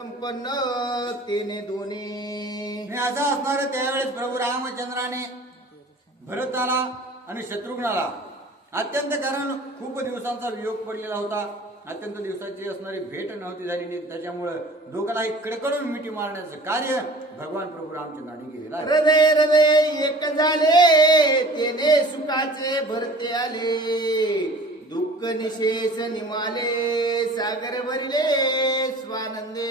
संपन्न तेने दोन्ही मी असं असणार त्यावेळेस प्रभू रामचंद्राने भरताला आणि शत्रुघ्नाला अत्यंत कारण खूप दिवसांचा वियोग पडलेला होता. अत्यंत दिवसाची असणारी भेट नव्हती झालेली. त्याच्यामुळे दोघांनाही कडकडून मिठी मारण्याचं कार्य भगवान प्रभू रामचंद्राने केलेलं आहे. हृदय हृदय एक झाले तेने सुखाचे भरते आले. दुःख निशेष निमाले सागर भरले स्वानंदे.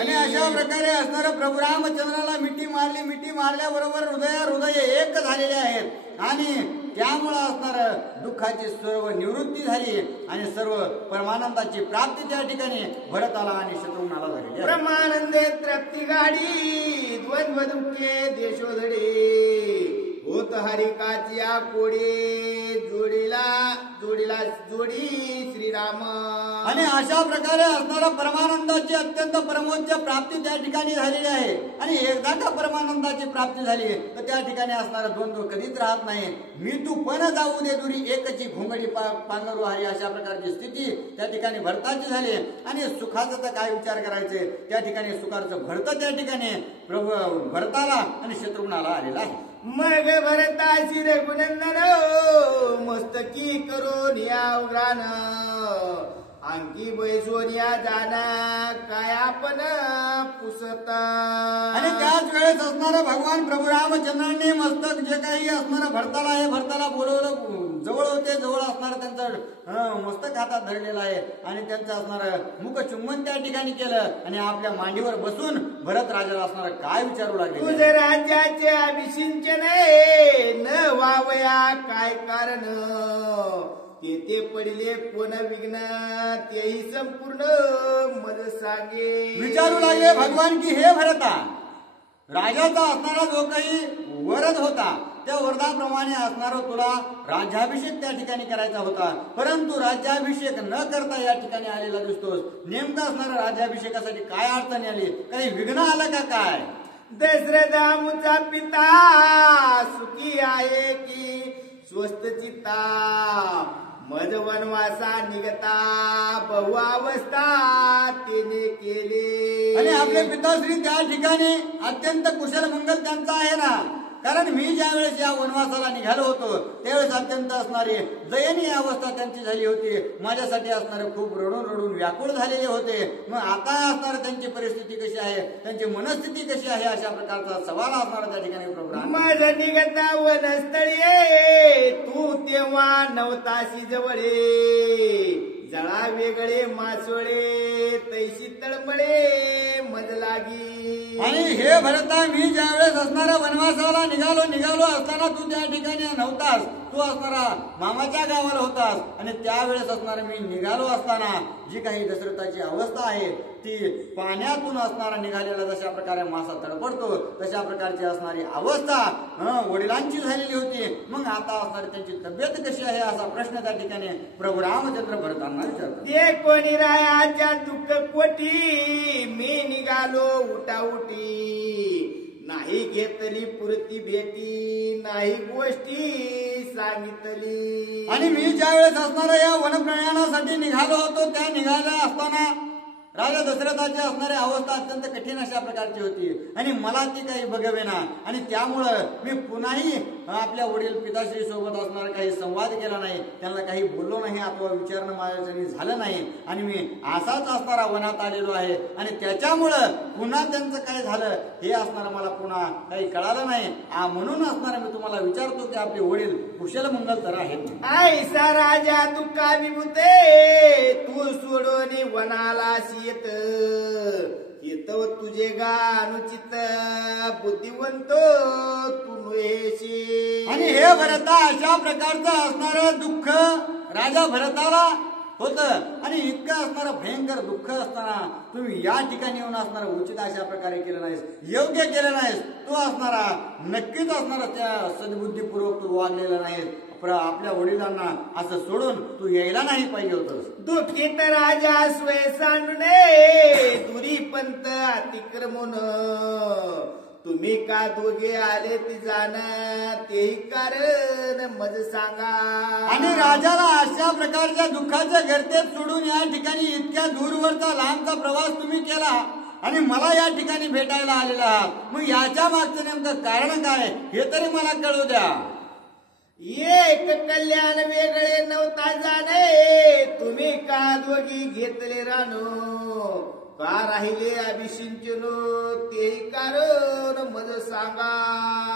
आणि अशा प्रकारे असणाऱ्या प्रभू रामचंद्राला मिठी मारली. मिठी मारल्याबरोबर हृदय एक झालेले आहेत आणि त्यामुळे असणार दुःखाची सर्व निवृत्ती झाली आणि सर्व परमानंदाची प्राप्ती त्या ठिकाणी भरताला आणि शत्रुघ्नाला झाली. परमानंदे तृप्ती गाडी द्वंद्व दुःखे देशोधडे होत हरिकाची कोडे जोडीला जोडीला जोडी श्रीराम. आणि अशा प्रकारे असणारा परमानंदाची अत्यंत परमोच्च प्राप्ती त्या ठिकाणी झालेली आहे. आणि एकदा का परमानंदाची प्राप्ती झाली तर त्या ठिकाणी असणारा द्वंद्व कधीच राहत नाही. मी तू पण जाऊ दे दुरी एकची घोंगडी पांघरू हरी अशा प्रकारची स्थिती त्या ठिकाणी भरताची झाली. आणि सुखाचा तर काय विचार करायचे. त्या ठिकाणी सुखाचं भरत त्या ठिकाणी प्रभू भरताला आणि शत्रुघ्नाला आलेला आहे. मग भरता शिर गुणंदन मस्तकी करून या उग्रान अंकी बैसोनिया जाना काय आपण पुसत. आणि त्याच वेळेस असणारा भगवान प्रभू रामचंद्रांनी मस्तक जे काही असणारं भरताला हे भरताला बोलवलं. जवळ होते. जवळ असणारं त्यांचं मस्तक हातात धरलेलं आहे आणि त्यांचं असणारं मुखचुंबन त्या ठिकाणी केलं आणि आपल्या मांडीवर बसून भरत राजाला असणारं काय विचारू लागले. तुझे राज्याचे अभिषिंचन न व्हावया काय कारण तेथे पडले कोण विघ्न तेही संपूर्ण मज सांगे. विचारू लागले भगवान की हे भरता राजाचा असणारा जो काही वरद होता त्या वरदाप्रमाणे असणारा तुला राज्याभिषेक त्या ठिकाणी करायचा होता. परंतु राज्याभिषेक न करता या ठिकाणी आलेला दिसतोस. नेमका असणारा राज्याभिषेकासाठी काय अडचण आली. काही विघ्न आलं का काय. दशरथामुचा पिता सुखी आहे की स्वस्त चित्ता मज वनवासा निघता बहु अवस्था तिने केले. आणि आपले पिताश्री त्या ठिकाणी अत्यंत कुशल मंगल त्यांचा आहे ना. कारण मी ज्या वेळेस या वनवासाला निघालो होतो त्यावेळेस अत्यंत असणारी दयनीय अवस्था त्यांची झाली होती. माझ्यासाठी असणारे खूप रडून रडून व्याकुळ झालेले होते. मग आता असणार त्यांची परिस्थिती कशी आहे त्यांची मनस्थिती कशी आहे अशा प्रकारचा सवाल असणार त्या ठिकाणी प्रभू. माझ निघता वनस्थळी तू तेव्हा नवताशी जवळे जळा वेगळे मासोळे तैशी तळमळे मज लागी. आणि हे भरता मी ज्या वेळेस असणारा वनवासाला निघालो असताना तू त्या ठिकाणी नव्हतास. तू असणारा मामाच्या गावाला होतास आणि त्यावेळेस असणारा मी निघालो असताना जी काही दशरथाची अवस्था आहे ती पाण्यातून असणारा निघालेला जशा प्रकारे मासा तडपडतो तशा प्रकारची असणारी अवस्था वडिलांची झालेली होती. मग आता असणारी त्यांची तब्येत कशी आहे असा प्रश्न त्या ठिकाणी प्रभू रामचंद्र भरतांना विचारतात. ते कोणी रायाच्या दुःख कोटी मी निघालो उठाउटी नाही घेतली पुरती भेटी नाही गोष्टी सांगितली. आणि मी ज्या वेळेस असणारा या वनप्रयाणासाठी निघालो होतो त्या निघाल्या असताना राजा दशरथाची असणारी अवस्था अत्यंत कठीण अशा प्रकारची होती आणि मला ती काही बघवेना. आणि त्यामुळं मी पुन्हाही आपल्या वडील पिताश्री सोबत असणारा काही संवाद केला नाही. त्यांना काही बोललो नाही अथवा विचारणं माझ्यासाठी झालं नाही. आणि मी असाच असणारा वनात आलेलो आहे आणि त्याच्यामुळं पुन्हा त्यांचं काय झालं हे असणारं मला पुन्हा काही कळालं नाही. म्हणून असणारा मी तुम्हाला विचारतो की आपले वडील कुशल मंगल तर आहेत. ऐसा राजा दुःखा विभूते तू सोडून वनाला येत तुझे गा अनुचित बुद्धिवंत तू नव्हेशी. आणि हे भरता अशा प्रकारचं असणारं दुःख राजा भरताला होत आणि इतकं असणारं भयंकर दुःख असताना तुम्ही या ठिकाणी येऊन असणारा उचित अशा प्रकारे केलं नाहीस योग्य केलं नाहीस. तू असणारा नक्कीच असणारा त्या सद्बुद्धीपूर्वक तू वागलेला नाहीस. आपल्या वडिलांना असं सोडून तू यायला नाही पाहिजे होतंस. दुःखित राजा स्वय सांडणे दुरी पंत अतिक्रमण तुम्ही का दोघे आले ती जाणा तेही कारण मज सांगा. आणि राजाला अशा प्रकारच्या दुःखाच्या गर्तेत सोडून या ठिकाणी इतक्या दूरवरचा लांबचा प्रवास तुम्ही केला आणि मला या ठिकाणी भेटायला आलेला आहात. मग याच्या मागचं नेमकं कारण काय हे तरी मला कळू द्या. एक कल्याण वेगळे नव्हता जाणे, तुम्ही का दोघी घेतले रानो, का राहिले अभिषिंचनो तेही कारण मज सांगा.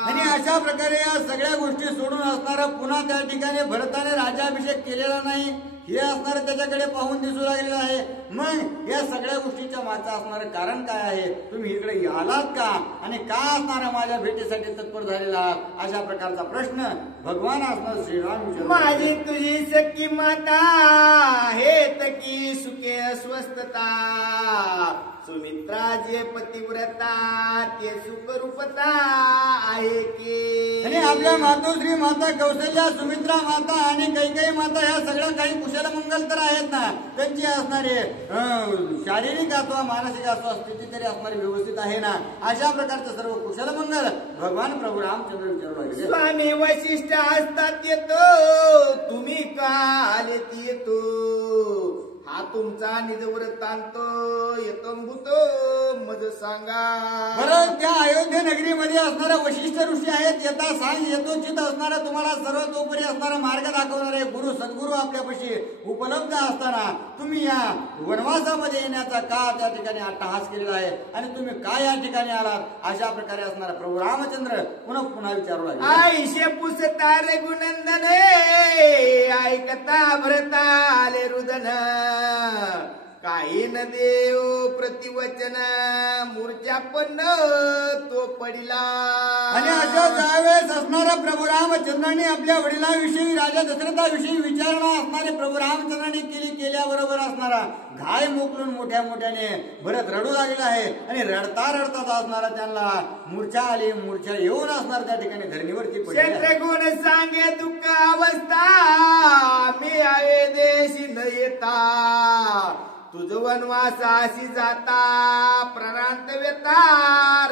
आणि अशा प्रकारे या सगळ्या गोष्टी सोडून असणारा पुन्हा त्या ठिकाणी भरताने राज्याभिषेक केलेला नाही हे असणार त्याच्याकडे पाहून दिसू लागलेलं आहे. मग या सगळ्या गोष्टीच्या मागचं असणारं कारण काय आहे, तुम्ही इकडे आलात का आणि का असणारा माझ्या भेटीसाठी तत्पर झालेला आहात, अशा प्रकारचा प्रश्न भगवान असणार श्रीराम विचारतात. माझी तुझी सखी माता हेत की सुखे अस्वस्थता, सुमित्रा जे पतिव्रता ते सुखरूपता आहे की. आणि आपल्या मातोश्री माता कौशल्या, सुमित्रा माता आणि कैकेयी माता ह्या सगळ्या काही कुशल मंगल तर आहेत ना, त्यांची असणारे शारीरिक अथवा मानसिक अथवा स्थिती तरी असणारी व्यवस्थित आहे ना, अशा प्रकारचं सर्व कुशल मंगल भगवान प्रभू रामचंद्र विचारू लागले. स्वामी वशिष्ठ असतात येतो, तुम्ही का आले ती येतो, हा तुमचा निज वृत्तांत येतंभूत मज सांगा. बरं, त्या अयोध्या नगरीमध्ये असणारा वशिष्ठ ऋषी आहेत, येता सांग येतो चित असणारा तुम्हाला सर्वतोपरी असणारा मार्ग दाखवणारे गुरु सद्गुरू आपल्यापाशी उपलब्ध असताना तुम्ही या वनवासामध्ये येण्याचा का त्या ठिकाणी अट्टहास केलेला आहे आणि तुम्ही काय या ठिकाणी आलात, अशा प्रकारे असणारा प्रभू रामचंद्र पुन्हा विचारू लागले. आईशे पुसता रघुनंदन ऐकता भरता आले रुदन, काही न देव प्रतिवचन मूर्छा पण तो पडिला. आणि अशा त्यावेळेस असणारा प्रभू रामचंद्राने आपल्या वडिलांविषयी राजा दशरथाविषयी विचारणा असणारे प्रभू रामचंद्राने केल्याबरोबर असणारा घाय मोकलून मोठ्या मोठ्याने भरत रडू लागलेला आहे आणि रडता रडताच असणारा त्यांना मूर्छा आली. मूर्छा येऊन असणार त्या ठिकाणी धरणीवरती पडली. गुण सांगे दुःख अवस्था, मी आहे देशी न येता, तुझ वनवासाशी जाता प्राणांत व्यथा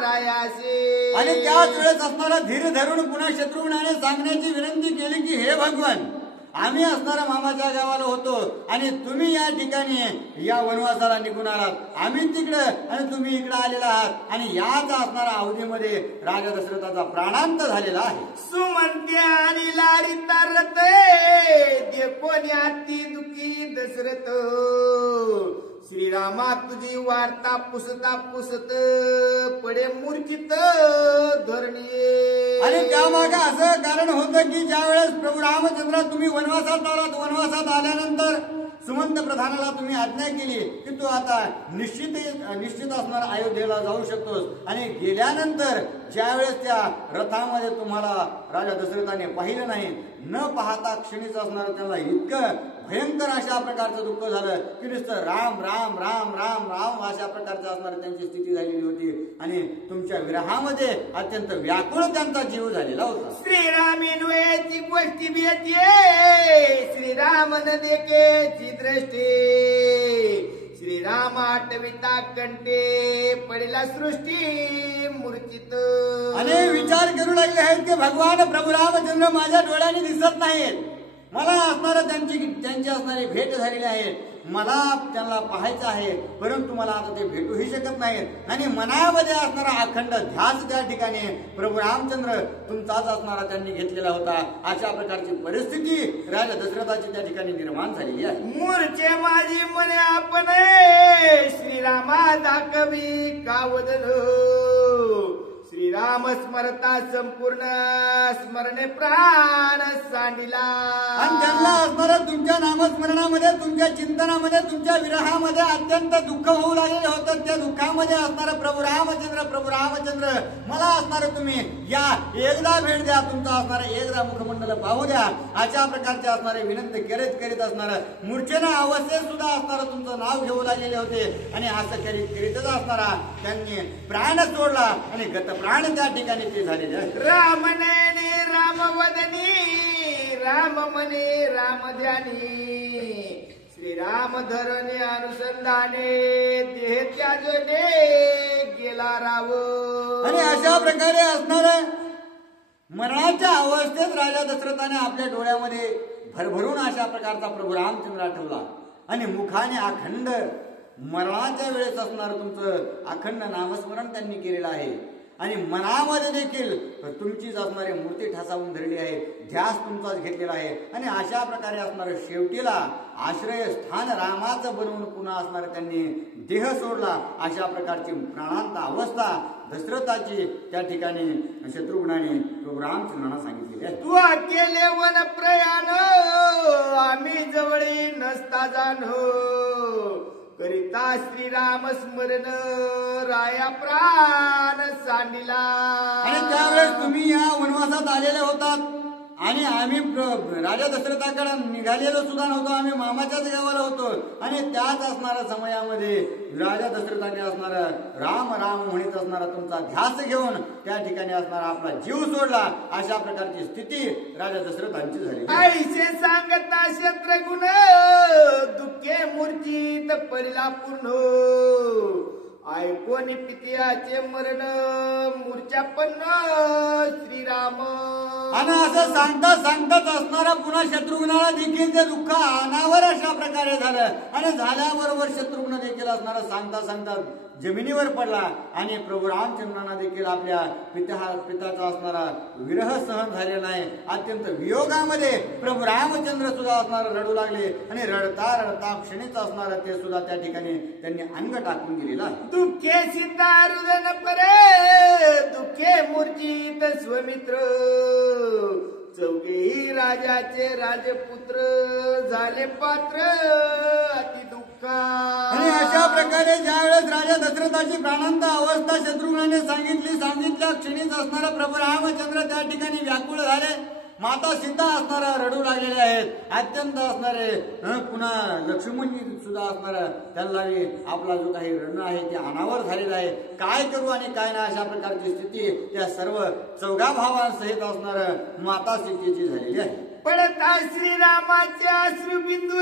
रायाशी. आणि त्याच वेळेस असणारा धीर धरून पुन्हा शत्रुघ्नाने सांगण्याची विनंती केली की हे भगवान, आम्ही असणारा मामाच्या गावाला होतो आणि तुम्ही या ठिकाणी या वनवासाला निघून आलात, आम्ही तिकडं आणि तुम्ही इकडे आलेला आहात आणि याच असणारा अवधीमध्ये राजा दशरथाचा प्राणांत झालेला आहे. सुमंत्य आणि लारी तारत कोणी अति दुखी दशरथ, श्रीरामा तुझी वार्ता पुसता पुसत पडे मूर्छित धरणी. आणि त्यामागे असं कारण होतं की ज्या वेळेस प्रभू रामचंद्र तुम्ही वनवासात आलात, वनवासात आल्यानंतर सुमंत प्रधानाला तुम्ही आज्ञा केली की तू आता निश्चित असणार अयोध्येला जाऊ शकतोस. आणि गेल्यानंतर ज्यावेळेस त्या रथामध्ये तुम्हाला राजा दशरथाने पाहिलं नाही, न पाहता क्षणीच असणार त्यांना इतकं भयंकर अशा प्रकारचं दुःख झालं की नुसतं राम राम राम राम राम अशा प्रकारचं असणार त्यांची स्थिती झालेली होती. आणि तुमच्या विरहामध्ये अत्यंत व्याकुळ त्यांचा जीव झालेला होता. श्रीरामीन्वयाची गोष्टी भेटे, श्रीरामन देखेची दृष्टी, श्रीराम आठविता कंटे पडला सृष्टी मूर्छित. आणि विचार करू लागले आहेत की भगवान प्रभू रामचंद्र माझ्या डोळ्याने दिसत नाहीत, मला असणारा त्यांची असणारी भेट झालेली आहे, मला त्यांना पाहायचं आहे, परंतु मला आता ते भेटूही शकत नाहीत. आणि मनामध्ये असणारा अखंड ध्यास त्या ठिकाणी प्रभू रामचंद्र तुमचाच असणारा त्यांनी घेतलेला होता. अशा प्रकारची परिस्थिती राजा दशरथाची त्या ठिकाणी निर्माण झालेली आहे. मूर्छे माझी मने आपण श्रीरामा दाखवी कावदन, श्रीराम स्मरता संपूर्ण स्मरणे प्राण सांडिला. आणि त्यांना असणारा तुमच्या नामस्मरणामध्ये, तुमच्या चिंतनामध्ये, तुमच्या विरहामध्ये अत्यंत दुःख होऊ लागलेलं होतं. त्या दुःखामध्ये असणारा प्रभू रामचंद्र मला असणारं तुम्ही या एकदा भेट द्या, तुमचा असणारा एकदा मुखमंडल पाहू द्या, अशा प्रकारचे असणारे विनंती करीत असणारं मूर्छेना अवस्थेत सुद्धा असणारं तुमचं नाव घेऊ लागलेले होते. आणि असं करीतच असणारा त्यांनी प्राण सोडला आणि गतप्राण त्या ठिकाणी ते झालेले आहे. राम नयने रामवदनी, राम मने राम ध्यानी, श्रीराम धरणे अनुसंधाने देह त्याजने गेला राव. आणि अशा प्रकारे असणार मरणाच्या अवस्थेत राजा दशरथाने आपल्या डोळ्यामध्ये भरभरून अशा प्रकारचा प्रभू रामचंद्र आठवला आणि मुखाने अखंड मरणाच्या वेळेस असणारं तुमचं अखंड नामस्मरण त्यांनी केलेलं आहे आणि मनामध्ये देखील तुमचीच असणारी मूर्ती ठसावून धरली आहे, ध्यास तुमचाच घेतलेला आहे आणि अशा प्रकारे असणारं शेवटीला आश्रय स्थान रामाचं बनवून पुन्हा असणारं त्यांनी देह सोडला. अशा प्रकारची प्राणांत अवस्था दशरथाची त्या ठिकाणी शत्रुघ्नाने प्रभू रामचंद्रांना सांगितलेली आहे. तू केले वन प्रयाण आम्ही जवळी नसता जाणो, करिता श्रीराम स्मरण राया प्राण सांडिला. आणि त्यावेळेस तुम्ही या वनवासात आलेले होतात आणि आम्ही राजा दशरथाकडे निघालेलो सुद्धा नव्हतो, आम्ही मामाच्याच गावाला होतो आणि त्याच असणाऱ्या समयामध्ये राजा दशरथाने असणारा राम राम म्हणत असणारा तुमचा ध्यास घेऊन त्या ठिकाणी असणारा आपला जीव सोडला. अशा प्रकारची स्थिती राजा दशरथांची झाली. ऐसे सांगता शत्रुघ्न दुःखे मूर्छित परिला पूर्ण, ऐकोनी पित्याचे मरण मूर्छापन्न श्रीराम. आणि असं सांगता सांगताच असणारा पुन्हा शत्रुघ्नाला देखील ते दुःख अनावर अशा प्रकारे झालं आणि झाल्याबरोबर शत्रुघ्न देखील असणारा सांगता सांगता जमिनीवर पडला आणि प्रभू रामचंद्रांना देखील आपल्या पित्याचा असणारा विरह सहन झालेला नाही. अत्यंत वियोगामध्ये प्रभू रामचंद्र सुद्धा असणारा रडू लागले आणि रडता रडता क्षणीच असणारा ते सुद्धा त्या ठिकाणी त्यांनी अंग टाकून गेलेला. दुःखे सिद्धारुदन परे दुःखे मूर्छित स्वमित्र, चौघेही राजाचे राजपुत्र झाले पात्र अति दुःखा. आणि अशा प्रकारे ज्यावेळेस राजा दशरथाची प्राणांत अवस्था शत्रुघ्नाने सांगितल्या क्षणीच असणारा प्रभू रामचंद्र त्या ठिकाणी व्याकुळ झाले. माता सीता असणारा रडू लागलेले आहेत, अत्यंत असणारे पुन्हा लक्ष्मणजी सुद्धा असणारा त्यांना आपला जो काही रण आहे ते अनावर झालेला आहे. काय करू आणि काय नाही अशा प्रकारची स्थिती त्या सर्व चौघा भावांसहित असणार माता सीतेची झालेली आहे. पडता श्रीरामाचे अश्रुबिंदू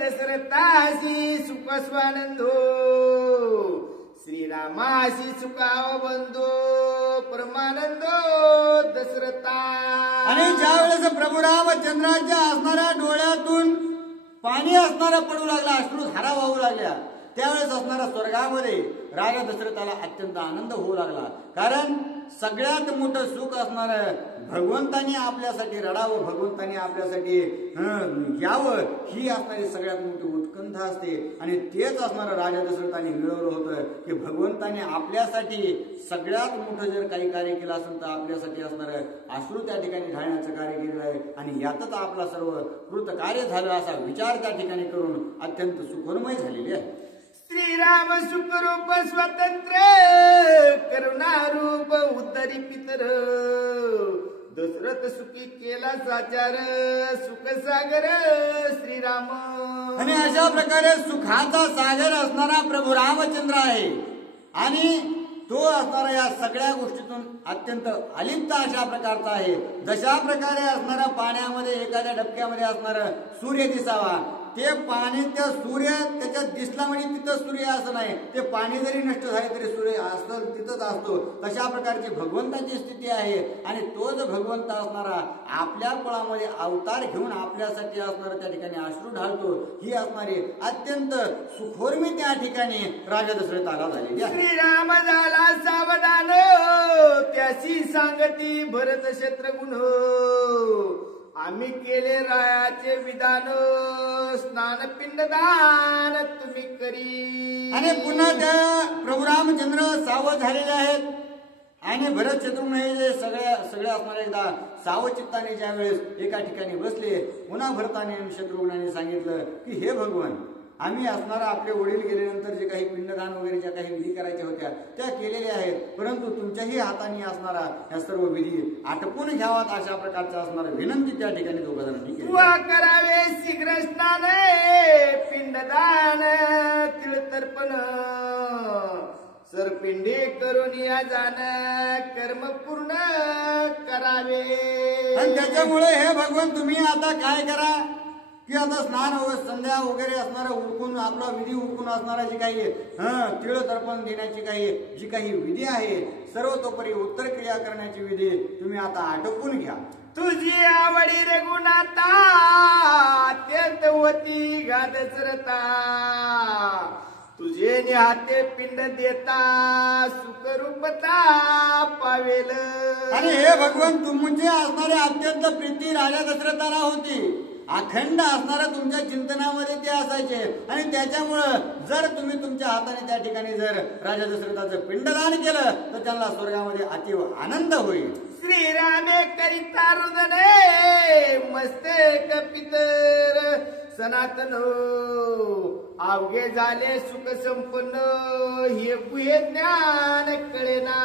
दशरथासी सुख स्वानंदो, श्रीरामाशी सुखाव बंधो परमानंदो दशरथा. आणि ज्या वेळेस प्रभू रामचंद्राच्या असणाऱ्या डोळ्यातून पाणी असणारा पडू लागला, अश्रुधारा वाहू लागल्या, त्यावेळेस असणारा स्वर्गामध्ये राजा दशरथाला अत्यंत आनंद होऊ लागला. कारण सगळ्यात मोठं सुख असणार भगवंतानी आपल्यासाठी रडावं, भगवंतानी आपल्यासाठी यावं ही असणारी सगळ्यात मोठी उत्कंठा असते. आणि तेच असणारं राजा दशरथाने मिळवलं होतं की भगवंताने आपल्यासाठी सगळ्यात मोठं जर काही कार्य केलं असेल तर आपल्यासाठी असणारं अश्रू त्या ठिकाणी ढाळण्याचं कार्य केलेलं आहे आणि यातच आपला सर्व कृत कार्य झालं असा विचार त्या ठिकाणी करून अत्यंत सुखोन्मय झालेली आहे. श्रीराम सुखरूप स्वतंत्र करुणारूप उद्धरी पितर, दशरथ सुखी केला साचार सुख सागर श्रीराम. आणि अशा प्रकारे सुखाचा सागर असणारा प्रभू रामचंद्र आहे आणि तो असणारा या सगळ्या गोष्टीतून अत्यंत अलिप्त अशा प्रकारचा आहे. जशा प्रकारे असणारा पाण्यामध्ये एखाद्या डबक्यामध्ये असणारा सूर्य दिसावा, ते पाणी त्या सूर्य त्याच्यात दिसला म्हणजे तिथं सूर्य असं नाही, ते पाणी जरी नष्ट झाले तरी सूर्य असतं तिथंच असतो. तशा प्रकारची भगवंताची स्थिती आहे आणि तो जो भगवंत असणारा आपल्या कुळामध्ये अवतार घेऊन आपल्यासाठी असणारा त्या ठिकाणी अश्रू ढालतो, ही असणारी अत्यंत सुखोर्मी त्या ठिकाणी राजा दशरथाला झालेली आहे. श्रीराम झाला सावधान त्याची सांगती भरत शत्रुघ्न, आम्ही केले रायाचे विधान स्नान पिंडदान तुम्ही करी. आणि पुन्हा त्या प्रभू रामचंद्र सावध झालेले आहेत आणि भरत शत्रुघ्न हे जे सगळ्या असणारे एकदा सावचित्ताने ज्या वेळेस एका ठिकाणी बसले, पुन्हा भरताने शत्रुघ्नाने सांगितलं की हे भगवान, आम्ही असणारा आपले वडील गेल्यानंतर जे काही पिंडदान वगैरे ज्या काही विधी करायच्या होत्या त्या केलेल्या आहेत, परंतु तुमच्याही हाताने असणारा या सर्व विधी आटपून घ्यावात अशा प्रकारचा असणारा विनंती त्या ठिकाणी दोघांनी केली. करावे शीघ्र स्नान पिंडदान तिळतर्पण, सरपिंडी करून या जाण कर्म पूर्ण करावे. आणि त्याच्यामुळे हे भगवान तुम्ही आता काय करा की आता स्नान संध्या वगैरे असणारा उरकून आपला विधी उरकून असणारा जी काही तिळ तर्पण देण्याची जी काही विधी आहे सर्वतोपरी उत्तर क्रिया करण्याची विधी तुम्ही आता आटोपून घ्या. तुझी आवडी रघुनाथा अत्यंत होती गादसरता तुझे निहाते पिंड देता सुखरूपता पावेल. आणि हे भगवान तुमचे असणारे अत्यंत प्रीती राजा दशरथाला होती. अखंड असणारं तुमच्या चिंतनामध्ये ते असायचे आणि त्याच्यामुळं जर तुम्ही तुमच्या हाताने त्या ठिकाणी जर राजा दशरथाचं पिंडदान केलं तर त्यांना स्वर्गामध्ये अतिव आनंद होईल. श्रीरामे करिता रुदने मस्तक पितर सनातन अवघे झाले सुख संपन्न हे गुहे ज्ञान कळेना.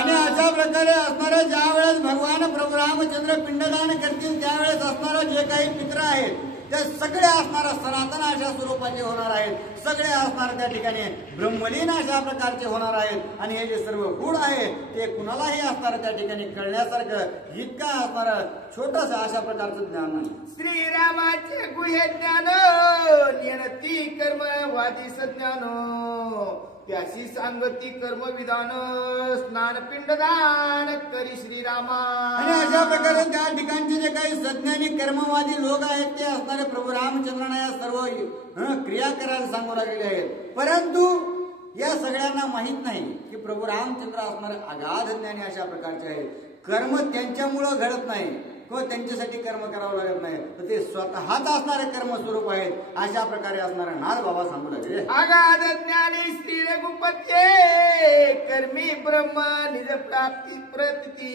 आणि अशा प्रकारे असणारं ज्या वेळेस भगवान प्रभू रामचंद्र पिंडदान करतील त्यावेळेस असणारं जे काही पित्र आहेत ते सगळे असणारा सनातन अशा स्वरूपाचे होणार आहेत. सगळे असणार त्या ठिकाणी ब्रह्मलीन अशा प्रकारचे होणार आहेत. आणि हे जे सर्व गुण आहे ते कुणालाही असणार त्या ठिकाणी कळण्यासारखं इतका असणार छोटस अशा प्रकारचं ज्ञान नाही. श्रीरामाचे गुहे ज्ञान नियती कर्म वादी सज्ञान त्याशी सांगती कर्म विधान स्नान पिंडदान करी श्रीरामा. आणि अशा प्रकारे त्या ठिकाणचे जे काही सज्ञानी कर्मवादी लोक आहेत ते असणारे प्रभू रामचंद्रांना या सर्व क्रिया करायला सांगू लागलेले आहेत. परंतु या सगळ्यांना माहित नाही की प्रभू रामचंद्र असणारे अगाध ज्ञानी अशा प्रकारचे आहेत. कर्म त्यांच्यामुळं घडत नाही किंवा त्यांच्यासाठी कर्म करावं लागत नाही तर ते स्वतःच असणारे कर्म स्वरूप आहेत अशा प्रकारे असणारे नाथ बाबा सांगू लागले. अगाध ज्ञानी श्री रघुपते कर्मी ब्रह्म निज प्राप्ती प्रती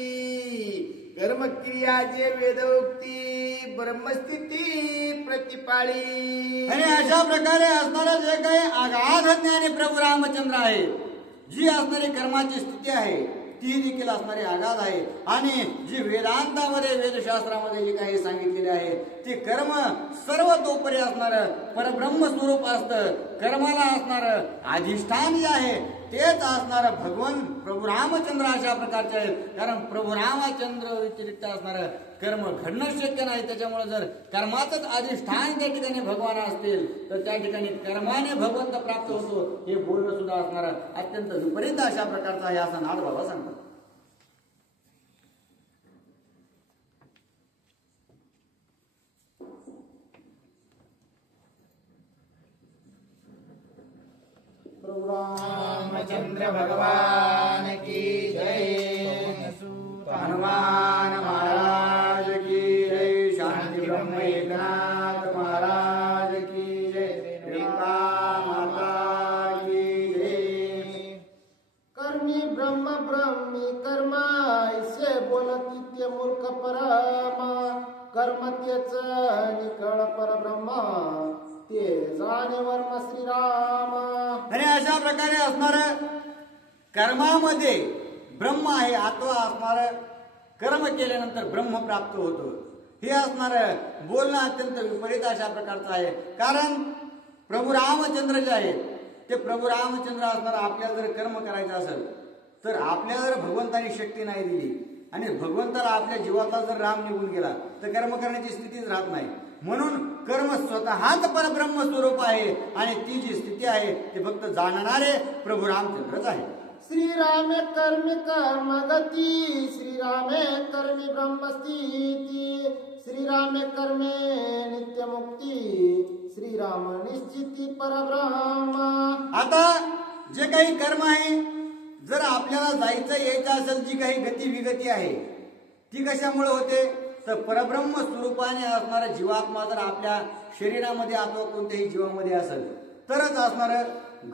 कर्म क्रिया जे वेदोक्ती ब्रह्मस्थिती प्रतिपाळी. आणि अशा प्रकारे असणारे जे काही अगाध ज्ञानी प्रभू रामचंद्र आहे जी असणारी कर्माची स्थिती आहे ती देखील असणारी अगाध आहे. आणि जी वेदांतामध्ये वेदशास्त्रामध्ये जे काही सांगितलेले आहे ते कर्म सर्व तोपरी असणार परब्रह्म स्वरूप असतं. कर्माला असणार अधिष्ठान जे आहे तेच असणार भगवान प्रभू रामचंद्र अशा प्रकारचे आहेत. कारण प्रभू रामचंद्र व्यतिरिक्त असणार कर्म घडणं शक्य नाही. त्याच्यामुळे जर कर्माचंच अधिष्ठान त्या ठिकाणी भगवान असतील तर त्या ठिकाणी कर्माने भगवंत प्राप्त होतो हे बोलणं सुद्धा असणार अत्यंत विपरीत अशा प्रकारचा आहे असं नाथ बाबा सांगतात. रामचंद्र भगवान की जय. हनुमान महाराज की जय. शांती ब्रह्म एकनाथ महाराज की जय. रेणुका माता की जय. कर्मी ब्रह्म ब्रह्मी कर्म ऐसे बोलती ते मूर्ख परमा कर्म तेच निकळ परब्रह्म ते जाणे वर्म श्रीराम. आणि अशा प्रकारे असणार कर्मामध्ये ब्रह्म आहे आत्मा असणार कर्म केल्यानंतर ब्रह्म प्राप्त होतो हे असणार बोलणं अत्यंत विपरीत अशा प्रकारचं आहे. कारण प्रभू रामचंद्र जे आहेत ते प्रभू रामचंद्र असणार आपल्याला जर कर्म करायचं असेल तर आपल्याला जर भगवंतानी शक्ती नाही दिली आणि भगवंताला आपल्या जीवातला जर राम निघून गेला तर कर्म करण्याची स्थितीच राहत नाही. म्हणून कर्म स्वतःच परब्रह्म स्वरूप आहे आणि ती जी स्थिती आहे ते फक्त जाणणारे प्रभू रामचंद्रच आहे. श्रीरामे कर्मी कर्म गती श्रीरामे कर्मी ब्रह्मस्थिती श्रीरामे कर्मे नित्य मुक्ती श्रीराम निश्चिती परब्रह्म. आता जे काही कर्म आहे जर आपल्याला जायचं यायचं असेल जी काही गती विगती आहे ती कशामुळे होते तर परब्रह्म स्वरूपाने असणारा जीवात्मा जर आपल्या शरीरामध्ये अथवा कोणत्याही जीवामध्ये असेल तरच असणार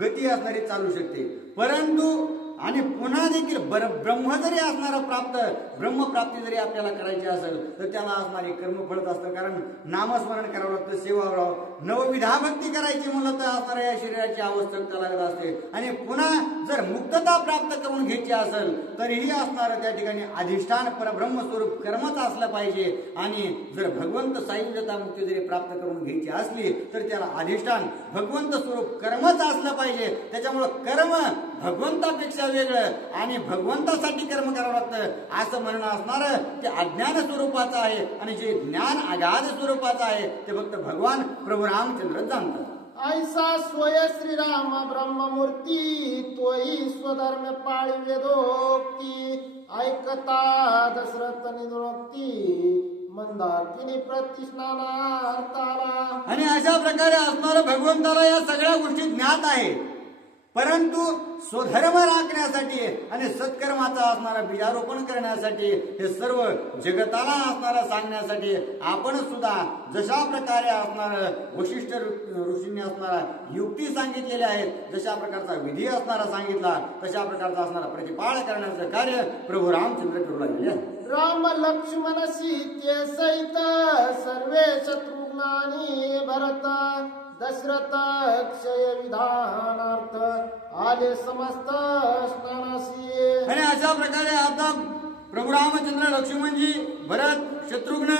गती असणारी चालू शकते. परंतु आणि पुन्हा देखील ब्रह्म जरी असणारा प्राप्त ब्रह्मप्राप्ती जरी आपल्याला करायची असेल तर त्याला असणारे कर्म फळत असतं. कारण नामस्मरण करावं लागतं सेवा करावं नवविधा भक्ती करायची म्हणलं तर असणाऱ्या या शरीराची आवश्यकता लागत असते. आणि पुन्हा जर मुक्तता प्राप्त करून घ्यायची असेल तरीही असणारं त्या ठिकाणी अधिष्ठान परब्रह्म स्वरूप कर्मच असलं पाहिजे. आणि जर भगवंत सायुज्यता मुक्ती जरी प्राप्त करून घ्यायची असली तर त्याला अधिष्ठान भगवंत स्वरूप कर्मच असलं पाहिजे. त्याच्यामुळं कर्म भगवंतापेक्षा वेगळं आणि भगवंतासाठी कर्म करावं लागतं असं म्हणणं असणार ते अज्ञान स्वरूपाचं आहे. आणि जे ज्ञान अगाध स्वरूपाचं आहे ते फक्त भगवान प्रभू रामचंद्र जाणतात. ऐसा स्वय श्रीराम ब्रह्ममूर्ती तोही स्वधर्म पाळी वेदोक्ती ऐकता दशरथ निरोक्ती मंदाकिनी प्रतिस्नानार्थाला. आणि अशा प्रकारे असणारं भगवंताला या सगळ्या गोष्टी ज्ञात आहे, परंतु स्वधर्म राखण्यासाठी आणि सत्कर्माचा असणारा बीजारोपण करण्यासाठी हे सर्व जगताला असणारा सांगण्यासाठी आपण सुद्धा जशा प्रकारे असणार वशिष्ठ ऋषींनी असणारा युक्ती सांगितलेल्या आहेत, जशा प्रकारचा विधी असणारा सांगितला, तशा प्रकारचा असणारा प्रतिपाळ करण्याचं कार्य प्रभू रामचंद्र करू लागले आहे. राम लक्ष्मण सीते सहित सर्वे शत्रुघ्नानी भरत दशरथ क्षय विधानार्थ आले समस्त स्नानासी. आणि अशा प्रकारे आता प्रभू रामचंद्र, लक्ष्मणजी, भरत, शत्रुघ्न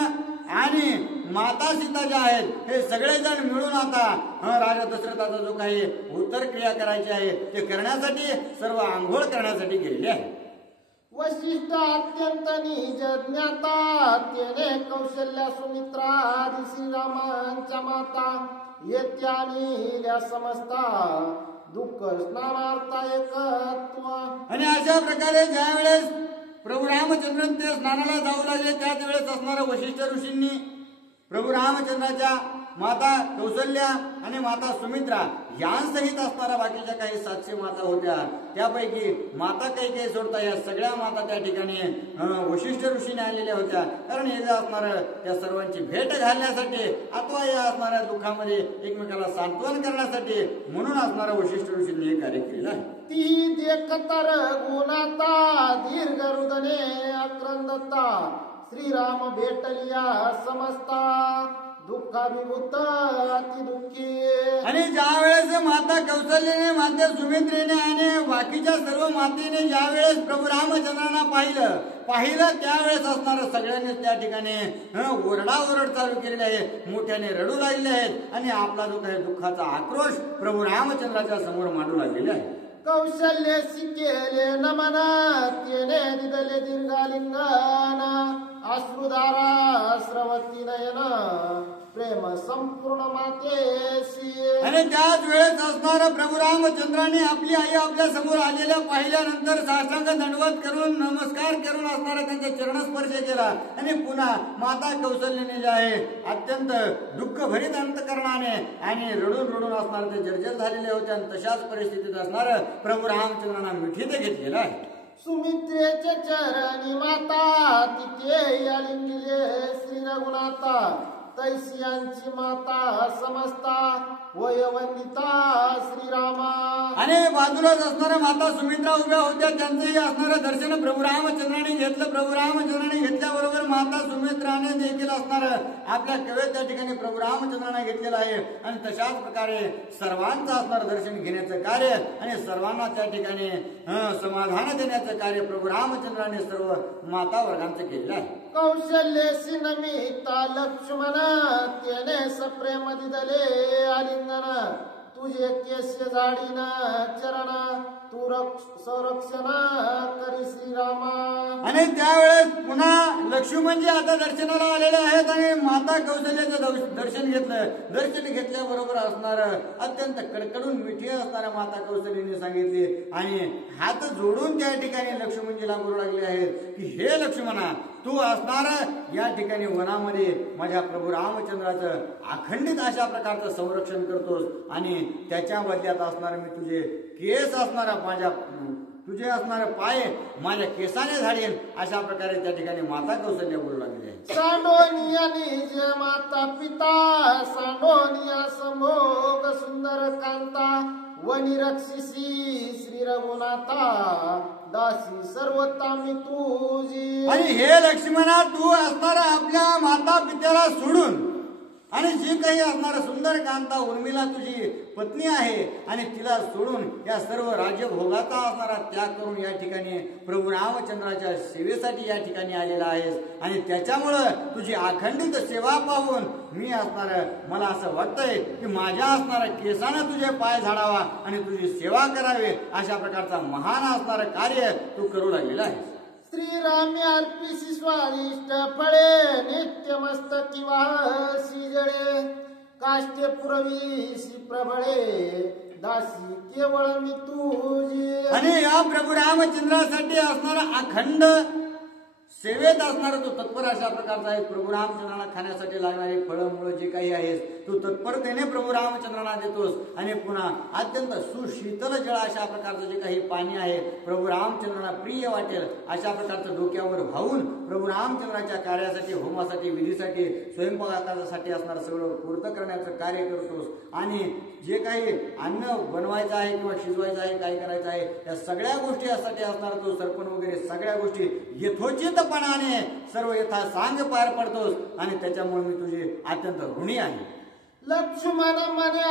आणि माता सीता ज्या आहेत हे सगळेजण मिळून आता राजा दशरथाचा जो काही उत्तर क्रिया करायची आहे ते करण्यासाठी सर्व आंघोळ करण्यासाठी गेलेले आहे. वशिष्ठ अत्यंत निज ज्ञाता तेने कौशल्या सुमित्रा आदी श्रीरामांच्या माता येत्या समजता दुःख स्नानार्था एकत्व. आणि अशा प्रकारे ज्या वेळेस प्रभू रामचंद्र ते स्नानाला जाऊ लागले त्याच वेळेस असणाऱ्या वशिष्ठ ऋषींनी प्रभू रामचंद्राच्या माता कौशल्या आणि माता सुमित्रा यांसहित असणाऱ्या बाकीच्या काही 700 माता होत्या, त्यापैकी माता काही सोडता या सगळ्या माता त्या ठिकाणी वशिष्ठ ऋषीने आलेल्या होत्या. कारण एकदा असणारं त्या सर्वांची भेट घालण्यासाठी अथवा या असणाऱ्या दुःखामध्ये एकमेकाला सांत्वन करण्यासाठी म्हणून असणाऱ्या वशिष्ठ ऋषींनी हे कार्य केलेलं आहे. ती देखतर गुणाता दीर्घ हृदने आक्रंदता श्रीराम भेटलिया समजता दुःखाभिभूत अति दुःखी. आणि ज्या वेळेस माता कौशल्याने, माता सुमित्रेने आणि बाकीच्या सर्व मातेने ज्या वेळेस प्रभू रामचंद्रांना पाहिलं त्यावेळेस असणारं सगळ्यांनी त्या ठिकाणी ओरडाओरड चालू केलेली आहे, मोठ्याने रडू लागले आहेत आणि आपला जो काही दुःखाचा आक्रोश प्रभू रामचंद्राच्या समोर मांडू लागलेला आहे. कौशल्यसी केले नमन तेने दिदले दीर्घालिंगन अश्रुधारा स्रवती नयन प्रेम संपूर्ण मातेशी. आणि त्याच वेळेस असणारा प्रभू रामचंद्राने आपली आई आपल्या समोर आलेल्या पाहिल्यानंतर साष्टांग दंडवत करून नमस्कार करून असणारा त्यांचा चरणस्पर्श केला आणि पुन्हा माता कौशल्याने जे आहे अत्यंत दुःखभरीत अंतकरणाने आणि रडून असणार ते जर्जर झालेले होते आणि तशाच परिस्थितीत असणार प्रभू रामचंद्रांना मिठीत घेतलेला आहे. सुमित्रेचे चरणी माता तिथे आलिंगिले श्री रघुनाथा तैसियांची माता समजता वयवंदिता श्रीरामा. आणि बाजूलाच असणाऱ्या माता सुमित्रा उभ्या होत्या, त्यांचंही असणारं दर्शन प्रभू रामचंद्राने घेतलं. प्रभू रामचंद्राने घेतल्याबरोबर माता सुमित्राने देखील असणारं आपल्या कवेत त्या ठिकाणी प्रभू रामचंद्राने घेतलेलं आहे. आणि तशाच प्रकारे सर्वांचं असणारं दर्शन घेण्याचं कार्य आणि सर्वांना त्या ठिकाणी समाधान देण्याचं कार्य प्रभू रामचंद्राने सर्व माता वर्गांचं केलेलं आहे. कौशल्यसी नमिता लक्ष्मण तेने सप्रेम दिदले आलिंगन तुझे केश जाडीन चरण तू संरक्षण करी श्रीरामा. आणि त्यावेळेस पुन्हा लक्ष्मणजी आता दर्शनाला आलेले आहेत आणि माता कौशल्याचं दर्शन घेतलं. दर्शन घेतल्याबरोबर असणार अत्यंत कडकडून मिठी असणाऱ्या माता कौशल्याने सांगितले आणि हात जोडून त्या ठिकाणी लक्ष्मणजीला बोलू लागले आहेत की हे लक्ष्मणा, तू असणार या ठिकाणी वनामध्ये माझ्या प्रभू रामचंद्राचं अखंडित अशा प्रकारचं संरक्षण करतोस आणि त्याच्या बदल्यात असणार मी तुझे केस असणारा तुझे असणारे पाय माझ्या केसाने झाडेन अशा प्रकारे त्या ठिकाणी माता कौशल्य बोलू लागली आहे. सांडोनिया निज माता पिता सांडोनिया समोग सुंदर कांता वनी रक्षिसी श्री रघुनाथा दासी सर्वता मी तुझी. आणि हे लक्ष्मणा, तू असणारा आपल्या माता पित्याला सोडून आणि जी काही असणारा सुंदर कांता उर्मिला तुझी पत्नी आहे आणि तिला सोडून या सर्व राज्यभोगाचा असणारा त्याग करून या ठिकाणी प्रभू रामचंद्राच्या सेवेसाठी या ठिकाणी आलेला आहेस आणि त्याच्यामुळं तुझी अखंडित सेवा पाहून मी असणार मला असं वाटतंय की माझ्या असणाऱ्या केसानं तुझे पाय झाडावा आणि तुझी सेवा करावी अशा प्रकारचा महान असणारं कार्य तू करू लागलेला आहे. श्रीरामी अर्पिसी स्वादिष्ट फळे नित्य मस्तकी वासी जळे काष्टे पुरवीसी प्रबळे दासी केवळ मी तुझी. आणि या प्रभू रामचंद्रासाठी असणारा अखंड सेवेत असणारा तो तत्पर अशा प्रकारचा आहे. प्रभू रामचंद्रांना खाण्यासाठी लागणारे फळमुळं जे काही आहेस तू तत्परतेने प्रभू रामचंद्रांना देतोस. आणि पुन्हा अत्यंत सुशीतल जळ अशा प्रकारचं जे काही पाणी आहे प्रभू रामचंद्रांना प्रिय वाटेल अशा प्रकारचं डोक्यावर वाहून प्रभू रामचंद्राच्या कार्यासाठी, होमासाठी, विधीसाठी, स्वयंपाकासाठी असणारं सगळं पूर्ण करण्याचं कार्य करतोस. आणि जे काही अन्न बनवायचं आहे किंवा शिजवायचं आहे, काय करायचं आहे, या सगळ्या गोष्टी यासाठी असणार तो सरपण वगैरे सगळ्या गोष्टी यथोचितपणाने सर्व यथा सांग पार पडतोस. आणि त्याच्यामुळे मी तुझे अत्यंत ऋणी आहे. लक्ष्मण म्हणे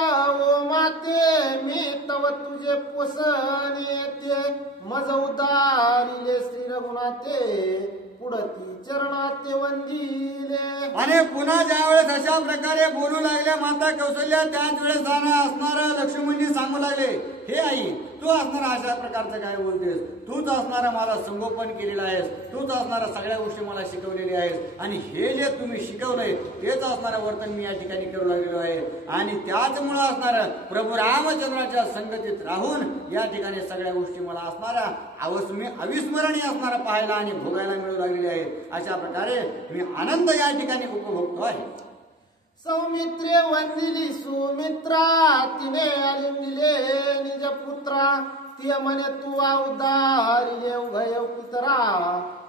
ओ माते मी तव तुझे पोसणी येते. मज उदारिले श्री रघुनाथे पुढती चरणाते वंदिले. आणि पुन्हा ज्यावेळेस अशा प्रकारे बोलू लागल्या माता कौशल्या त्याच वेळेस असणारा लक्ष्मणजी सांगू लागले, हे आई तू असणारा अशा प्रकारचं काय बोलतेस, तूच असणारा मला संगोपन केलेलं आहेस, तूच असणारा सगळ्या गोष्टी मला शिकवलेली आहेस. आणि हे जे तुम्ही शिकवलंय तेच असणारं वर्तन मी या ठिकाणी करू लागलेलो आहे. आणि त्याचमुळं असणारं प्रभू रामचंद्राच्या संगतीत राहून या ठिकाणी सगळ्या गोष्टी मला असणाऱ्या अविस्मरणीय असणारा पाहायला आणि भोगायला मिळू लागलेले आहेत. अशा प्रकारे मी आनंद या ठिकाणी उपभोगतो आहे. सौमित्रे वंदिली सुमित्रा तिने आलिंदिले निज पुत्रा. ते म्हणे तू उदारिले उभय पितरा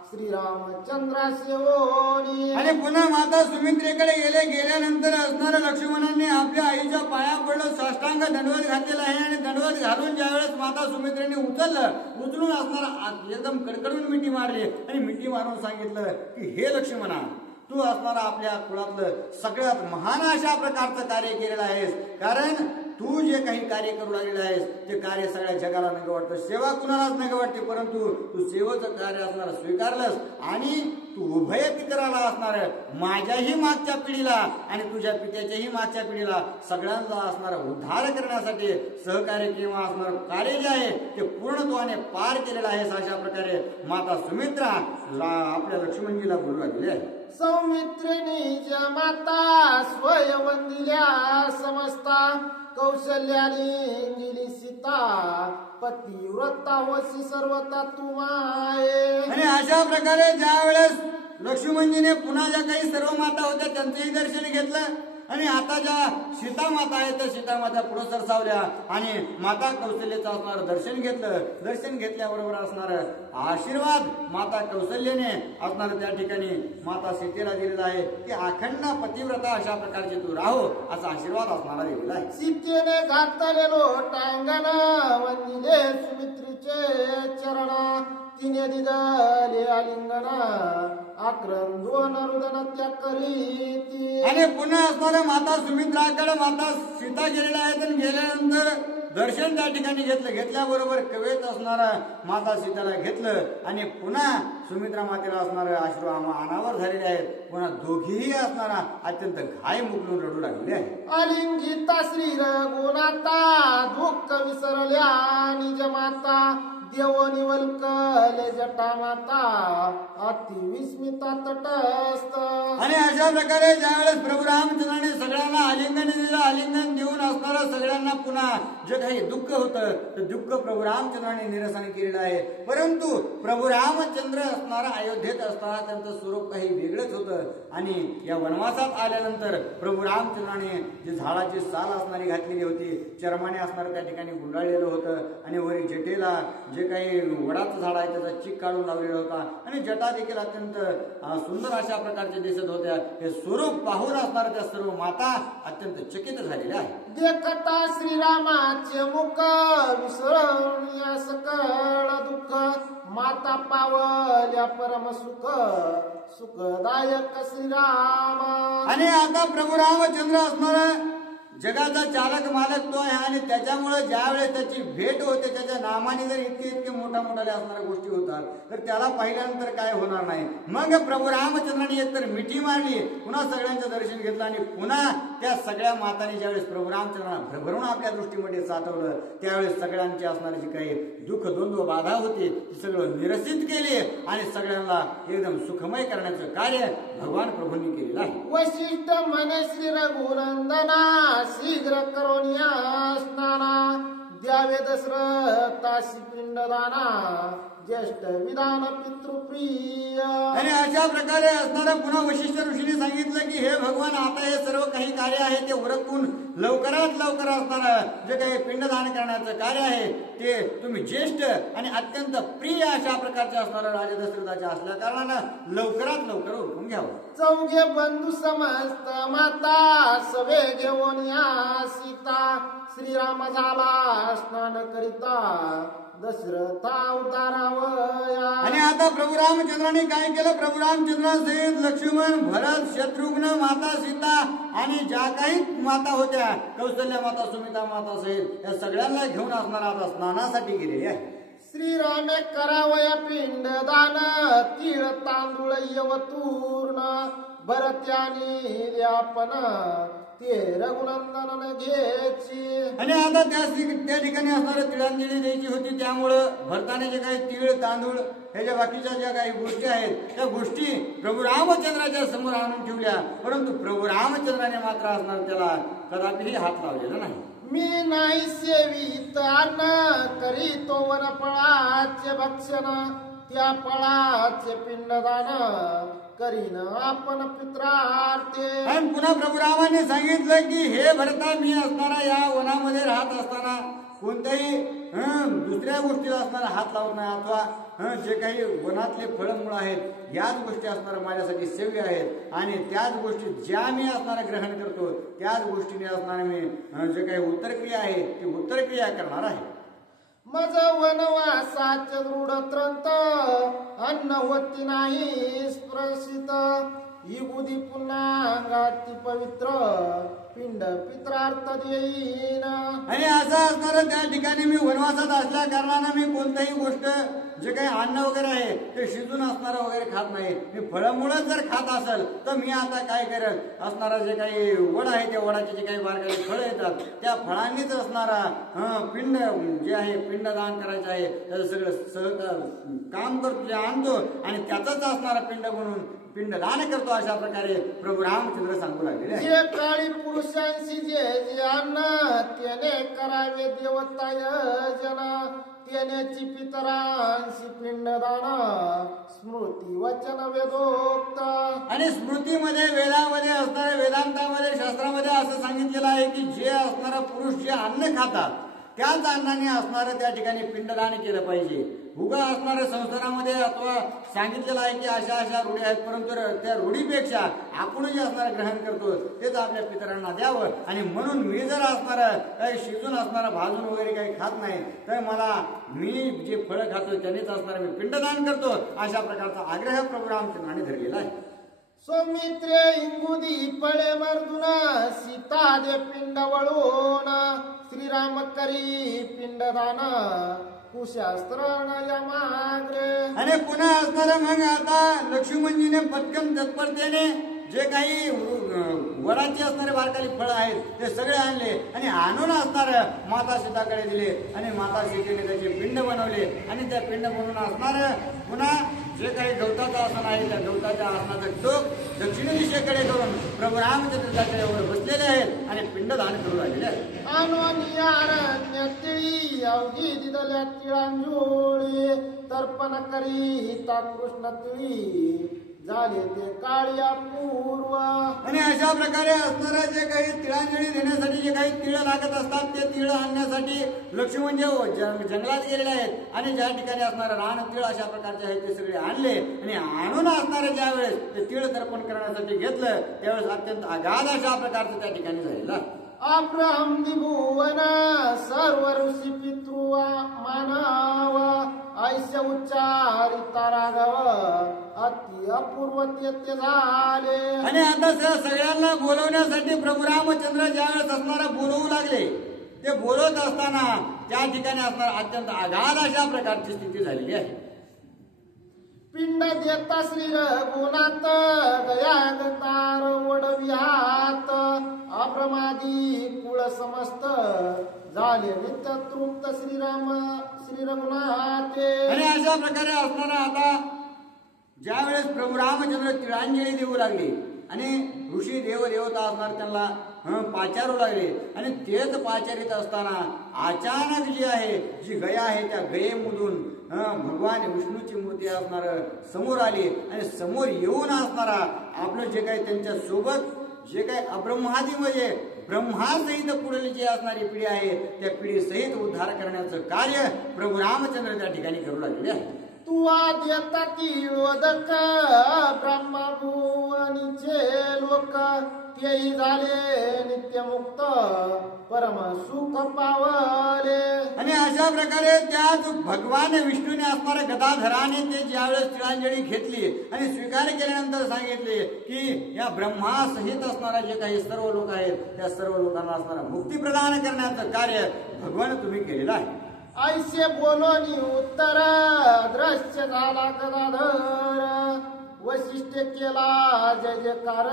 श्रीरामचंद्रा सेवोनी. आणि पुन्हा माता सुमित्रेकडे गेल्यानंतर असणाऱ्या लक्ष्मणांनी आपल्या आईच्या पाया पडलं, साष्टांग दंडवत घातलेला आहे. आणि दंडवत घालून ज्यावेळेस माता सुमित्रेने उचलून असणारा एकदम कडकडून मिठी मारली आणि मिठी मारून सांगितलं की हे लक्ष्मणा तू असणारा आपल्या कुळातलं सगळ्यात महान अशा प्रकारचं कार्य केलेलं आहेस. कारण तू जे काही कार्य करू लागलेलं आहेस ते कार्य सगळ्या जगाला नग वाटतं, सेवा कुणालाच नग वाटते, परंतु तू सेवेचं कार्य असणारा स्वीकारलंस. आणि तू उभय पितराला असणार माझ्याही मागच्या पिढीला आणि तुझ्या पित्याच्याही मागच्या पिढीला सगळ्यांना असणारा उद्धार करण्यासाठी सहकार्य किंवा असणारं कार्य जे आहे ते पूर्णत्वाने पार केलेलं आहेस. अशा प्रकारे माता सुमित्रा आपल्या लक्ष्मणजीला बोलू लागलेली आहे. सौमित्रिणी ज माता स्वयंवंदिल्या समस्ता. कौशल्यानी सीता पतिव्रता होसी सर्वता तुमाये. आणि अशा प्रकारे ज्या वेळेस लक्ष्मणजीने पुन्हा ज्या काही सर्व माता होत्या त्यांचंही दर्शन घेतलं. आणि आता ज्या सीता माता आहेत त्या सीता माता पुढे सरसावल्या आणि माता कौशल्याचं असणारं दर्शन घेतलं. दर्शन घेतल्याबरोबर असणार आशीर्वाद माता कौशल्याने असणार त्या ठिकाणी माता सीतेला दिलेला आहे की अखंड पतिव्रता अशा प्रकारचे तू राहो असा आशीर्वाद असणारा दिलेला आहे. सीतेने घातलेलो टांगण वंदिले सुमित्रीचे चरण. तिने दिदले आलिंगन आक्रंदोन रुदन त्या करीती. आणि पुन्हा असणाऱ्या माता सुमित्राकडे माता सीता गेलेल्या आहेत आणि गेल्यानंतर दर्शन त्या ठिकाणी घेतल्याबरोबर कवेत असणारा माता सीताला घेतलं. आणि पुन्हा सुमित्रा मातेला असणारे अश्रू अनावर झालेले आहेत. पुन्हा दोघीही असणारा अत्यंत घाय मुकलून रडू लागले आहे. अलिंगिता श्री रघुनाथा दुःख विसरल्या निज माता. देव निवलकले जटा माता अति विस्मिता तटस्थ. आणि अशा प्रकारे ज्यावेळेस प्रभू रामचंद्राने सगळ्यांना आलिंगन दिलं, आलिंगन देऊन असणारा सगळ्यांना पुन्हा जे काही दुःख होतं ते दुःख प्रभू रामचंद्राने निरसन केलेलं आहे. परंतु प्रभू रामचंद्र असणारा अयोध्येत असताना त्यांचं स्वरूप काही वेगळंच होतं. आणि या वनवासात आल्यानंतर प्रभू रामचंद्राने जी झाडाची साल असणारी घातलेली होती, चर्माने असणारं त्या ठिकाणी गुंडाळलेलं होतं. आणि वरी जटेला जे काही वडाचं झाड आहे त्याचा चिक काढून लावलेला होता. आणि जटा देखील अत्यंत सुंदर अशा प्रकारचे दिसत होत्या. हे स्वरूप पाहून असणाऱ्या त्या सर्व माता अत्यंत चकित झालेल्या आहेत. देखता श्रीरामाचे मुख विसरून सकळ दुःख. माता पावल्या परम सुख सुखदायक श्रीराम. आणि आता प्रभू रामचंद्र असणारा जगाचा चालक मालक तो आहे. आणि त्याच्यामुळे ज्यावेळेस त्याची भेट होते त्याच्या नामाने जर इतके मोठ्या असणाऱ्या गोष्टी होतात तर त्याला पाहिल्यानंतर काय होणार नाही. मग प्रभू रामचंद्राने एकतर मिठी मारली, पुन्हा सगळ्यांचं दर्शन घेतलं आणि पुन्हा त्या सगळ्या मातांनी ज्यावेळेस प्रभू रामचंद्रांना भरभरून आपल्या दृष्टीमध्ये साठवलं त्यावेळेस सगळ्यांची असणारी जी काही दुःख द्वंद्व बाधा होती ती सगळं निरसित केली आणि सगळ्यांना एकदम सुखमय करण्याचं कार्य भगवान प्रभूंनी केलेलं आहे. वशिष्ठ म्हणे श्री रघुनंदना शीघ्र करोनिया स्नाना. द्यावे दशरथासी पिंडदाना ज्येष्ठ विधान पितृप्रिय. आणि अशा प्रकारे असणारं पुन्हा वशिष्ठ ऋषीने सांगितलं की हे भगवान आता हे सर्व काही कार्य आहे ते उरकून लवकरात लवकर असणारं जे काही पिंडदान करण्याचं कार्य आहे ते तुम्ही ज्येष्ठ आणि अत्यंत प्रिय अशा प्रकारचे असणारं राजा दशरथाचे असल्या कारणानं लवकरात लवकर उरकून घ्यावं. चौघे बंधू समस्त माता सवे घेऊन या सीता श्रीराम झाला स्नान करिता दशरथा उतारावया. आणि आता प्रभू रामचंद्राने काय केलं? प्रभू रामचंद्रासहित लक्ष्मण, भरत, शत्रुघ्न, माता सीता आणि ज्या काही माता होत्या कौशल्य माता, सुमिता माता सहित या सगळ्यांना घेऊन असणार आता स्नानासाठी गेलेले आहे. श्रीरामे करावया पिंडदान तीळ तांदूळ यवतूर्ण भरत्यानी व्यापन ते रघुनंदन घ्यायची. आणि आता त्या ठिकाणी असणारं तिळांजली द्यायची होती. त्यामुळं भरताने जे काही तीळ तांदूळ हे ज्या बाकीच्या ज्या काही गोष्टी आहेत त्या गोष्टी प्रभू रामचंद्राच्या समोर आणून ठेवल्या. परंतु प्रभू रामचंद्राने मात्र असणार त्याला कदापिही हात लावलेला नाही. मी नाही सेवित अन्न करीतो वनफळाचे भक्षण त्या फळाचे पिंडदान करीन आपण पित्रार्थे. आणि पुन्हा प्रभू रामाने सांगितलं की हे भरता मी असणारा या वनामध्ये राहत असताना कोणत्याही दुसऱ्या गोष्टीला असणारा हात लावत नाही अथवा जे काही वनातले फळमुळ आहेत याच गोष्टी असणारा माझ्यासाठी सेव्य आहेत आणि त्याच गोष्टी ज्या मी असणारा ग्रहण करतो त्याच गोष्टीने असणारा मी जे काही उत्तरक्रिया आहे ती उत्तरक्रिया करणार आहे. मज वनवासाचे दृढ त्रंत अन्न होती नाही स्पर्शित ही बुधी पुन्हा अंगाती पवित्र पिंड पित्रार्थ देईन. आणि असं असणारं त्या ठिकाणी मी वनवासात असल्या कारणानं मी कोणत्याही गोष्ट जे काही अन्न वगैरे आहे ते शिजून असणारं वगैरे खात नाही. मी फळमुळं जर खात असेल तर मी आता काय करेल असणारा जे काही वड आहे त्या वडाचे जे काही बारकाई फळं येतात त्या फळांनीच असणारा पिंड जे आहे पिंडदान करायचं आहे त्याचं सगळं काम करतो जे आणतो आणि त्याचाच असणारा पिंड म्हणून पिंडदान करतो. अशा प्रकारे प्रभू रामचंद्र सांगू लागले. जे काळी पुरुषांशी जे जे अन्न त्याने करावे देवता यजन त्यानेची पितरांशी पिंडदान स्मृती वचन वेदोक्त. आणि स्मृतीमध्ये वेदामध्ये असणाऱ्या वेदांतामध्ये शास्त्रामध्ये असं सांगितलेलं आहे की जे असणारा पुरुष जे अन्न खातात त्याच अन्नाने असणारं त्या ठिकाणी पिंडदान केलं पाहिजे. उगा असणाऱ्या संस्थानामध्ये अथवा सांगितलेलं आहे की अशा अशा रूढी आहेत परंतु त्या रूढीपेक्षा आपण जे असणारं ग्रहण करतो तेच आपल्या पितरांना द्यावं. आणि म्हणून मी जर असणारं काही शिजून असणारं भाजून वगैरे काही खात नाही तर मला मी जे फळं खातो त्यांनीच असणारं मी पिंडदान करतो. अशा प्रकारचा आग्रह प्रभू रामचंद्राने धरलेला आहे. सौमित्रे इंगुदी पळे मर्दुन सीता दे पिंड वळून श्रीराम करी पिंडदान कुशास्त्र यमाग्रे. आणि पुन्हा असणारं मग आता लक्ष्मणजीने पटकन तत्परतेने जे काही वडाची असणारे बारकाली फळं आहेत ते सगळे आणले आणि आणून असणार माता सीताकडे दिले आणि माता सीतेने त्याचे पिंड बनवले. आणि त्या पिंड बनवून असणार पुन्हा जे काही गवताचं आसन आहे त्या गवताच्या आसनाचं टोक दक्षिण दिशेकडे करून प्रभू रामचंद्र त्याच्यावर बसलेले आहेत आणि पिंडदान करू लागलेले आहेत. अनवनियारण्य तिळी अवघी दिदल्या तिळांजोळी तर्पण करीता कृष्ण तिळी झाले ते काळ्या पूर्व. आणि अशा प्रकारे असणारं जे काही तिळांजली देण्यासाठी जे काही तिळ लागत असतात ते तिळ आणण्यासाठी लक्ष्मण जे जंगलात गेलेले आहेत आणि ज्या ठिकाणी असणारं रान तिळ अशा प्रकारचे आहेत ते सगळे आणले आणि आणून असणारे ज्या वेळेस ते तिळ तर्पण करण्यासाठी घेतलं त्यावेळेस अत्यंत अगाध अशा प्रकारचं त्या ठिकाणी झालेलं. अब्राहम दिभुवन सर्व ऋषी पितृ मानव ऐश्य उच्चारिता राघव अति अपूर्व ते झाले. आणि आता सगळ्यांना बोलवण्यासाठी प्रभू रामचंद्र ज्यावेळेस असणारा बोलवू लागले ते बोलवत असताना त्या ठिकाणी असणारा अत्यंत अगाध अशा प्रकारची स्थिती झालेली आहे. पिंड देता श्री रघुनाथ दयागतार वडविहात अप्रमादी कुळ समस्त झाले नित्य तृप्त श्री रघुनाथे. आणि अशा प्रकारे असताना आता ज्या वेळेस प्रभू रामचंद्र तिळांजली देऊ लागले आणि ऋषी देवदेवता असणार त्यांना पाचारू लागले आणि तेच पाचारित असताना अचानक जी आहे जी गया आहे त्या गयेमधून भगवान विष्णूची मूर्ती असणार समोर आली आणि समोर येऊन असणारा आपलं जे काही त्यांच्या सोबत जे काही अब्रह्मादी म्हणजे ब्रह्मासहित पुढील जी असणारी पिढी आहे त्या पिढी सहित उद्धार करण्याचं कार्य प्रभू रामचंद्र त्या ठिकाणी करू लागलेले आहे. तू आद्यता किळोदक ब्रह्मभुवनीचे लोक तेही झाले नित्यमुक्त परम सुख पावले. आणि अशा प्रकारे त्याच भगवान विष्णूने असणाऱ्या गदाधराने ते ज्यावेळेस तिळांजली घेतली आणि स्वीकार केल्यानंतर सांगितले की या ब्रह्मासहित असणारा जे काही सर्व लोक आहेत त्या सर्व लोकांना असणारा मुक्ती प्रदान करण्याचं कार्य भगवान तुम्ही केलेलं आहे. ऐसे बोलोनी उत्तर दृश्य झाला गदाधर वशिष्ठ केला जय जयकार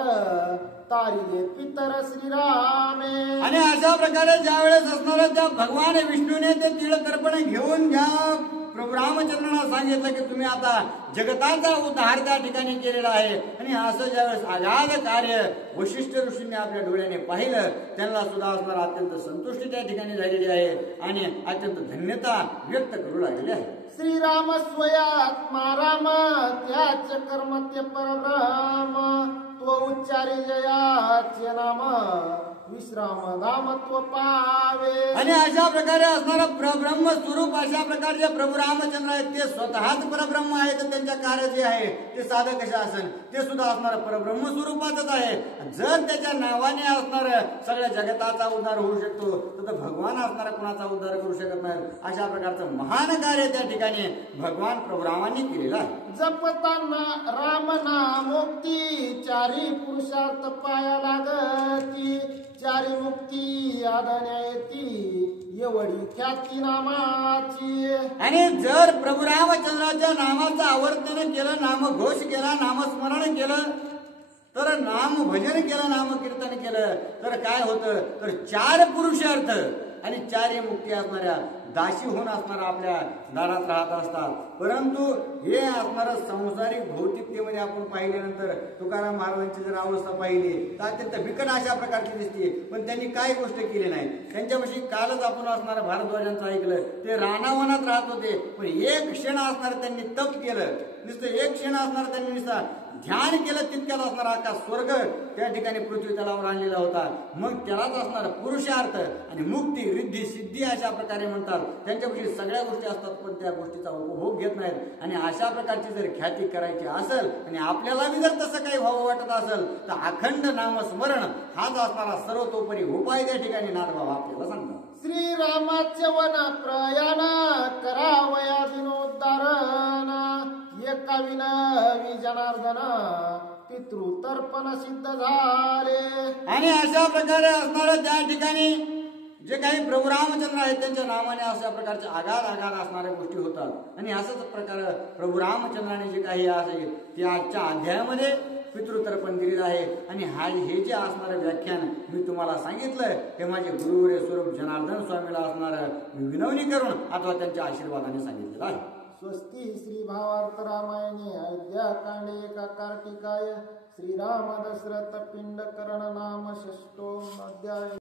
तारिले पितर श्रीरामे. आणि अशा प्रकारे ज्यावेळेस असणाऱ्या त्या भगवान विष्णूने ते तिळ तर्पण घेऊन घ्या प्रभू रामचंद्रांना सांगितलं की तुम्ही आता जगताचा उद्धार त्या ठिकाणी केलेला आहे. आणि असं ज्यावेळेस अगाध कार्य वशिष्ठ ऋषींनी आपल्या डोळ्याने पाहिलं त्यांना सुद्धा असणार अत्यंत संतुष्टी त्या ठिकाणी झालेली आहे आणि अत्यंत धन्यता व्यक्त करू लागलेली आहे. श्रीराम स्वयात्मा राम त्याचे कर्म ते परब्रह्म तो उच्चारी जयाचे नाम विश्राम धाम तो पावे. आणि अशा प्रकारे असणारा परब्रह्म स्वरूप अशा प्रकारचे प्रभू रामचंद्र आहेत ते स्वतःच परब्रह्म आहेत. त्यांच्या कार्य जे आहे ते साधं कशा असेल ते सुद्धा असणार परब्रह्म स्वरूपातच आहे. जर त्याच्या नावाने असणार सगळ्या जगताचा उद्धार होऊ शकतो तर भगवान असणारा कोणाचा उद्धार करू शकत नाही. अशा प्रकारचं महान कार्य त्या ठिकाणी भगवान प्रभू रामांनी केलेलं आहे. जपताना राम नामोक्ती चारी पुरुषार्थ पाया लागती चारी मुक्ती आदण्या येती एवढी ख्याती नामाची. आणि जर प्रभू रामचंद्राच्या नामाचं आवर्तन केलं नामघोष केला नामस्मरण केलं तर नाम भजन केलं नाम कीर्तन केलं तर काय होतं तर चार पुरुषार्थ आणि चारही मुक्ती असणाऱ्या दासी होऊन असणारा आपल्या दारात राहत असतात. परंतु हे असणारं सांसारिक भौतिकतेमध्ये आपण पाहिल्यानंतर तुकाराम महाराजांची जर अवस्था पाहिली तर अत्यंत बिकट अशा प्रकारची दिसते. पण त्यांनी काय गोष्ट केली नाही. त्यांच्यापाशी कालच आपण असणारं भारद्वाजांचं ऐकलं ते रानावनात राहत होते पण एक क्षण असणार त्यांनी तप केलं नुसतं एक क्षण असणार त्यांनी नुसतं ध्यान केलं तितक्यात असणारा अख्खा स्वर्ग त्या ठिकाणी पृथ्वी तलावर आणलेला होता. मग त्यालाच असणार पुरुषार्थ आणि मुक्ती रिद्धी सिद्धी अशा प्रकारे म्हणतात. त्यांच्यापाशी सगळ्या गोष्टी असतात पण त्या गोष्टीचा उपभोग घेत नाहीत. आणि अशा प्रकारची जर ख्याती करायची असेल आणि आपल्याला बी जर तसं काही व्हावं वाटत असेल तर अखंड नामस्मरण हाच असणारा सर्वतोपरी उपाय त्या ठिकाणी नाथबाबा आपल्याला सांगतात. श्रीरामाचे वन प्रयाण करावया विनोद्धारण एका विनवी जनार्दन पितृतर्पण सिद्ध झाले. आणि अशा प्रकारे असणारं त्या ठिकाणी जे काही प्रभू रामचंद्र आहेत त्यांच्या नावाने अशा प्रकारच्या आगाध असणाऱ्या गोष्टी होतात. आणि असंच प्रकार प्रभू रामचंद्राने जे काही आहे ते आजच्या अध्यायामध्ये पितृतर्पण दिलेलं आहे. आणि हे जे असणारं व्याख्यान मी तुम्हाला सांगितलं हे माझे गुरुवर्य स्वरूप जनार्दन स्वामीला असणारं विनवणी करून अथवा त्यांच्या आशीर्वादाने सांगितलेलं आहे. स्वस्ती श्री भावार्थ रामायणे अयोध्या कांडे एका कार्तिकाय श्रीराम दशरथ पिंड करण नाम षष्टो अध्याय.